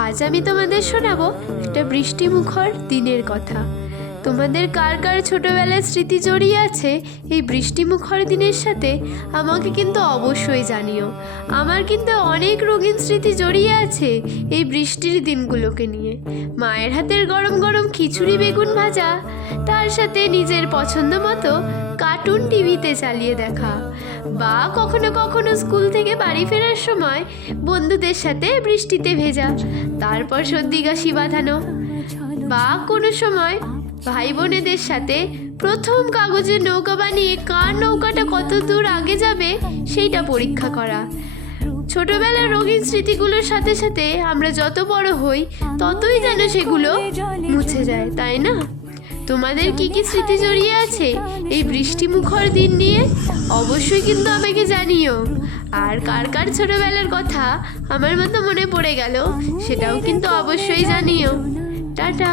আজ আমি তোমাদের শোনাবো একটা বৃষ্টিমুখর দিনের কথা। তোমাদের কার কার ছোটবেলার স্মৃতি জড়িয়ে আছে এই বৃষ্টিমুখর দিনের সাথে আমাকে কিন্তু অবশ্যই জানিও। আমার কিন্তু অনেক রঙিন স্মৃতি জড়িয়ে আছে এই বৃষ্টির দিনগুলোকে নিয়ে। মায়ের হাতের গরম গরম খিচুড়ি বেগুন ভাজা, তার সাথে নিজের পছন্দ মতো কার্টুন টিভিতে চালিয়ে দেখা, বা কখনো কখনো স্কুল থেকে বাড়ি ফেরার সময় বন্ধুদের সাথে বৃষ্টিতে ভেজা, তারপর সর্দি কাশি বাঁধানো, বা কোনো সময় ভাই বোনেদের সাথে প্রথম কাগজের নৌকা বানিয়ে কার নৌকাটা কত দূর আগে যাবে সেইটা পরীক্ষা করা। ছোটবেলার রঙিন স্মৃতিগুলোর সাথে সাথে আমরা যত বড় হই ততই যেন সেগুলো মুছে যায়, তাই না? তোমাদের কি কি স্মৃতি জড়িয়ে আছে এই বৃষ্টিমুখর দিন নিয়ে অবশ্যই কিন্তু আমাকে জানিও। আর কার কার ছোটবেলার কথা আমার মতো মনে পড়ে গেল সেটাও কিন্তু অবশ্যই জানিও। টাটা।